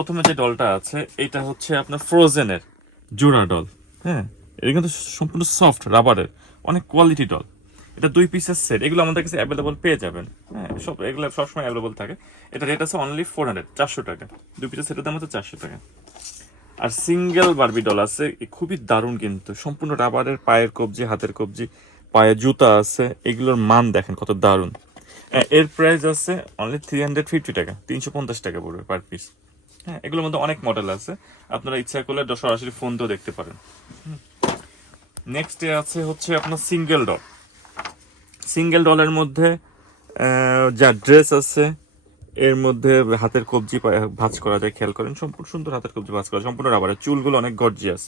প্রথমে যে ডলটা আছে এটা হচ্ছে আপনার ফ্রোজেনের জোড়া ডল হ্যাঁ? এটা কিন্তু সম্পূর্ণ সফট রাবারের অনেক কোয়ালিটি ডল এটা দুই পিসের সেট এগুলো আমাদের কাছে অ্যাভেলেবল পেয়ে যাবেন হ্যাঁ? সব, এগুলো সবসময় অ্যাভেলেবল থাকে। এটা রেট আছে অনলি ফোর হান্ড্রেড চারশো টাকা। দুই পিসের সেটের দাম হচ্ছে চারশো টাকা। আর সিঙ্গেল বারবি ডল আছে খুবই দারুণ কিন্তু, সম্পূর্ণ রাবারের পায়ের কবজি, হাতের কবজি, পায়ে জুতা আছে, এগুলোর মান দেখেন কত দারুণ। এর প্রাইস আছে অনলি থ্রি হান্ড্রেড ফিফটি টাকা, তিনশো পঞ্চাশ টাকা পড়বে পার পিস হ্যাঁ। এগুলোর মধ্যে অনেক মডেল আছে। আপনারা ইচ্ছা করলে সরাসরি ফোন তো দেখতে পারেন। নেক্সট আছে হচ্ছে আপনার সিঙ্গেল ডল সিঙ্গেল ডলের মধ্যে যা ড্রেস আছে, এর মধ্যে হাতের কবজি ভাঁজ করা যায়, খেয়াল করেন। সম্পূর্ণ সুন্দর হাতের কবজি ভাজ করা, সম্পূর্ণ রাবারের চুলগুলো অনেক গর্জিয়াস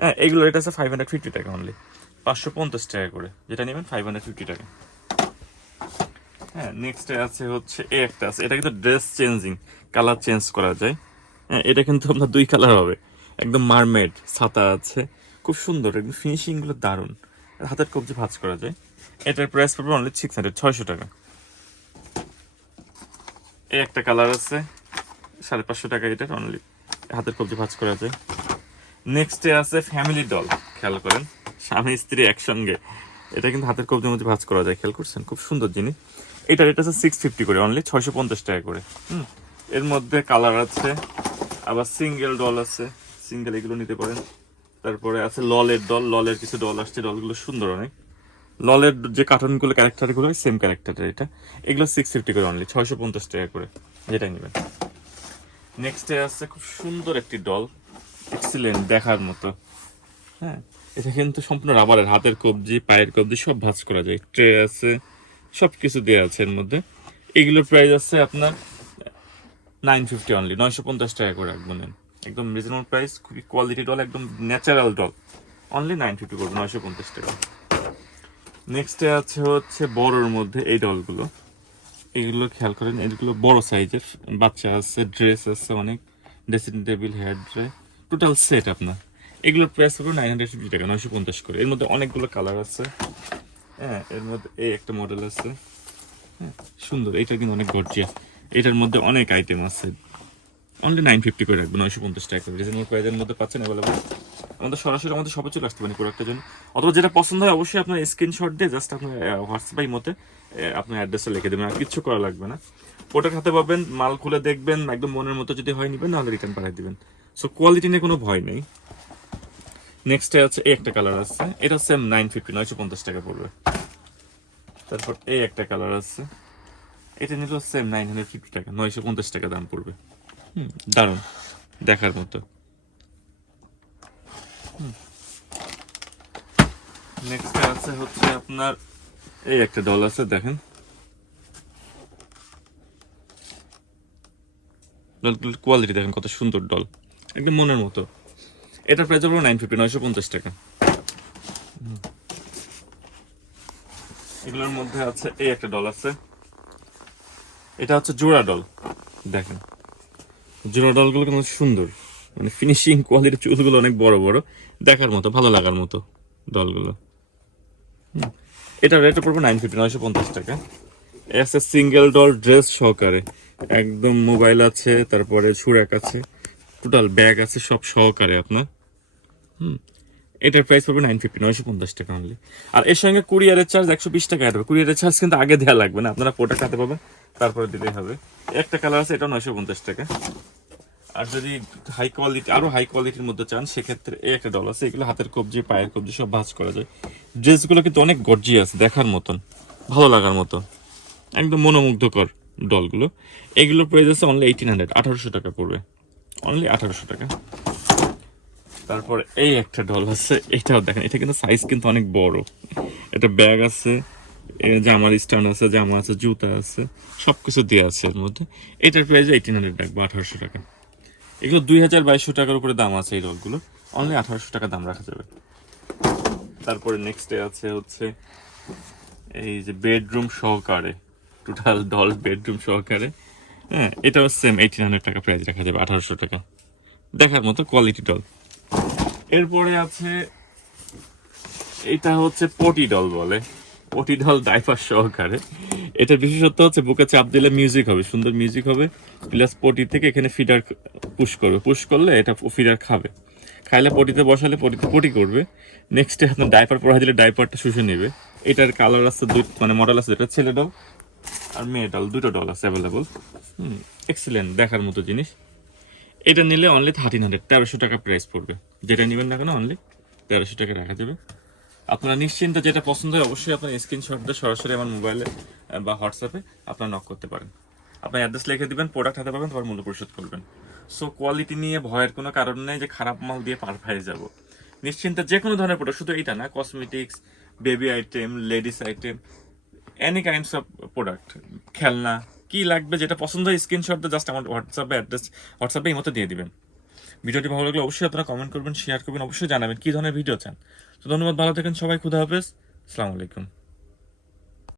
হ্যাঁ এগুলো রেট আছে ফাইভ হান্ড্রেড ফিফটি টাকা অনলি পাঁচশো পঞ্চাশ টাকা করে। যেটা নেবেন ফাইভ হান্ড্রেড ফিফটি টাকা। হ্যাঁ নেক্সট আছে হচ্ছে এ একটা আছে। এটা কিন্তু ড্রেস চেঞ্জিং কালার চেঞ্জ করা যায়। হ্যাঁ এটা কিন্তু আপনার দুই কালার হবে। একদম মারমেড ছাতা আছে। খুব সুন্দর, একদম ফিনিশিংগুলো দারুণ। হাতের কবজি ভাঁজ করা যায়। এটার প্রাইস পড়বে অনলি সিক্স হান্ড্রেড ছয়শো টাকা। এই একটা কালার আছে, সাড়ে পাঁচশো টাকা এটার অনলি হাতের কবজি ভাঁজ করা যায়। নেক্সটে আছে ফ্যামিলি ডল খেয়াল করেন। স্বামী স্ত্রী একসঙ্গে। এটা কিন্তু হাতের কবজির মধ্যে ভাঁজ করা যায়, খেয়াল করছেন? খুব সুন্দর জিনিস। এটা রেট আছে সিক্স ফিফটি করে অনলি ছয়শো পঞ্চাশ টাকা করে। হুম, এর মধ্যে কালার আছে, আবার সিঙ্গেল ডল আছে সিঙ্গেল এগুলো নিতে পারেন। তারপরে আছে ললের ডল ললের কিছু ডল আসছে ডলগুলো সুন্দর অনেক। ললের যে কার্টুনগুলো ক্যারেক্টারগুলো সেম ক্যারেক্টারের এটা। এগুলো সিক্স ফিফটি করে অনলি ছয়শো পঞ্চাশ টাকা করে, যেটাই নেবেন। নেক্সটে আছে খুব সুন্দর একটি ডল এক্সিলেন্ট দেখার মতো। হ্যাঁ এটা কিন্তু সম্পূর্ণ রাবারের হাতের কবজি, পায়ের কবজি, সব ভাঁজ করা যায়। ট্রে আছে সব কিছু দেওয়া আছে এর মধ্যে। এগুলোর প্রাইস আছে আপনার নাইন ফিফটি অনলি নয়শো পঞ্চাশ টাকা করে রাখবেন একদম রিজনেবল প্রাইস খুবই কোয়ালিটি ডল একদম natural doll only nine fifty করবে, নয়শো পঞ্চাশ টাকা। নেক্সটে আছে হচ্ছে বড়োর মধ্যে এই ডলগুলো এগুলো খেয়াল করেন, এগুলো বড় সাইজের বাচ্চা আছে ড্রেস আছে অনেক। Dressing table hair dry total set আপনার। এগুলোর প্রাইস হবে নাইন হান্ড্রেড ফিফটি টাকা, নয়শো পঞ্চাশ করে। এর মধ্যে অনেকগুলো কালার আছে। হ্যাঁ এর মধ্যে এই একটা মডেল আছে। হ্যাঁ সুন্দর এটা কিন্তু অনেক গর্জিয়াস। মধ্যে অনেক আইটেম আছে। নাইন ফিফটি করে রাখবেন, নয়শো আমাদের সরাসরি আমাদের শপে চলে আসতে পারেন প্রোডাক্টের জন্য। অথবা যেটা পছন্দ হয় অবশ্যই আপনার দিয়ে জাস্ট আপনার হোয়াটসঅ্যাপ মতে আপনার অ্যাড্রেসটা লিখে দেবেন। আর কিচ্ছু করা লাগবে না। প্রোডাক্ট হাতে পাবেন, মাল খুলে দেখবেন, একদম মনের মতো যদি হয় নিবেন, নাহলে রিটার্ন পাঠিয়ে দিবেন। সো কোয়ালিটি নিয়ে কোনো ভয় নেই। নেক্সটে আছে এই একটা কালার আছে। এটা সেম নাইন ফিফটি নয়শো পঞ্চাশ টাকা পড়বে। তারপর এই একটা কালার আছে। এটা নিল সেম নাইন হান্ড্রেড ফিফটি টাকা, নয়শো পঞ্চাশ টাকা দাম পড়বে। হুম, দারুণ। দেখার মতো। নেক্সট আছে হচ্ছে আপনার এই একটা ডল আছে, দেখেন। ডলগুলোর কোয়ালিটি দেখেন কত সুন্দর ডল একদম মনের মতো। এটার প্রাইস হলো নাইন ফিফটি নয়শো পঞ্চাশ টাকা। এগুলোর মধ্যে আছে এই একটা ডল আছে। এটা হচ্ছে জোড়া ডল দেখেন, জোড়া ডলগুলো কিন্তু সুন্দর। মানে ফিনিশিং কোয়ালিটির চুলগুলো অনেক বড় বড়। দেখার মতো, ভালো লাগার মতো ডলগুলো। এটা রেট পড়বে নাইন ফিফটি নয়শো পঞ্চাশ টাকা। এস সিঙ্গেল ডল ড্রেস সহকারে। একদম মোবাইল আছে, তারপরে ছুরাক আছে। টোটাল ব্যাগ আছে সব সহকারে আপনার। হুম, এটার প্রাইস পড়বে নাইন ফিফটি নয়শো পঞ্চাশ টাকা অনলি আর এর সঙ্গে কুরিয়ারের চার্জ একশো বিশ টাকা অ্যাড কুরিয়ারের চার্জ কিন্তু আগে দেওয়া লাগবে না, আপনারা প্রোডাক্ট হাতে পাবেন, তারপরে দিলেই হবে। একটা কালার আছে এটা নয়শো পঞ্চাশ টাকা। আর যদি হাই কোয়ালিটি আরও হাই কোয়ালিটির মধ্যে চান, সেক্ষেত্রে এই একটা ডল আছে, এগুলো হাতের কবজি, পায়ের কবজি, সব ভাঁজ করা যায়। ড্রেসগুলো কিন্তু অনেক গর্জিয়াস দেখার মতন, ভালো লাগার মতো একদম মনোমুগ্ধকর ডলগুলো এগুলোর প্রাইস আছে অনলি এইটিন হান্ড্রেড আঠারোশো টাকা পড়বে। অনলি আঠারোশো টাকা। তারপর এই একটা ডল আছে, এটাও দেখেন, এটা কিন্তু সাইজ কিন্তু অনেক বড়। এটা ব্যাগ আছে জামার স্ট্যান্ড আছে, জামা আছে, জুতা আছে সব কিছু দেওয়া আছে এর মধ্যে। এটার প্রাইস এইটিন হান্ড্রেড রাখব, আঠারোশো টাকা। এগুলো দুই হাজার বাইশশো টাকার উপরে দাম আছে এই ডলগুলো অনলি আঠারোশো টাকা দাম রাখা যাবে। তারপরে নেক্সট ডে আছে হচ্ছে এই যে বেডরুম সহকারে টোটাল ডল বেডরুম সহকারে। হ্যাঁ এটাও সেম এইটিন হান্ড্রেড টাকা প্রাইস রাখা যাবে, আঠারোশো টাকা। দেখার মতো কোয়ালিটি ডল এরপরে আছে, এটা হচ্ছে পটি ডল বলে। পটি ডল ডাইপার সহকারে। এটা বিশেষত্ব হচ্ছে, বুকে চাপ দিলে মিউজিক হবে, সুন্দর মিউজিক হবে। প্লাস পটি থেকে এখানে ফিডার পুশ করবে। পুশ করলে এটা ফিডার খাবে। খাইলে পটিতে বসালে পটিতে পটি করবে। নেক্সট আপনার ডাইপার পরা দিলে ডাইপারটা শুষে নেবে। এটার কালার আছে দুই মানে মডেল আছে এটা ছেলে ডল আর মেয়ে ডল, দুটো ডল আছে অ্যাভেলেবল হুম এক্সেলেন্ট দেখার মতো জিনিস। এটা নিলে অনলি থার্টিন হান্ড্রেড তেরোশো টাকা প্রাইস পড়বে। যেটা নেবেন না কেন অনলি তেরোশো টাকা রাখা যাবে। আপনারা নিশ্চিন্ত যেটা পছন্দ হয় অবশ্যই আপনার স্ক্রিনশট দিয়ে সরাসরি আমার মোবাইলে বা হোয়াটসঅ্যাপে আপনারা নক করতে পারেন। আপনার অ্যাড্রেস লিখে দিবেন প্রোডাক্ট হাতে পাবেন, তারপর মূল্য পরিশোধ করবেন। সো কোয়ালিটি নিয়ে ভয়ের কোনো কারণ নেই যে খারাপ মাল দিয়ে পার পেয়ে যাব। নিশ্চিন্তে যে কোনো ধরনের প্রোডাক্ট শুধু এইটা না cosmetics baby item ladies item any kinds of product খেলনা, কি লাগবে যেটা পছন্দ হয় স্ক্রিনশট দিয়ে জাস্ট আমার হোয়াটসঅ্যাপে অ্যাড্রেস হোয়াটসঅ্যাপে এই মতো দিয়ে দিবেন। ভিডিওটি ভালো লাগলে অবশ্যই আপনারা কমেন্ট করবেন শেয়ার করবেন, অবশ্যই জানাবেন কী ধরনের ভিডিও চান। তো ধন্যবাদ, ভালো থাকেন সবাই, খুদা হাফেজ, আসসালামু আলাইকুম।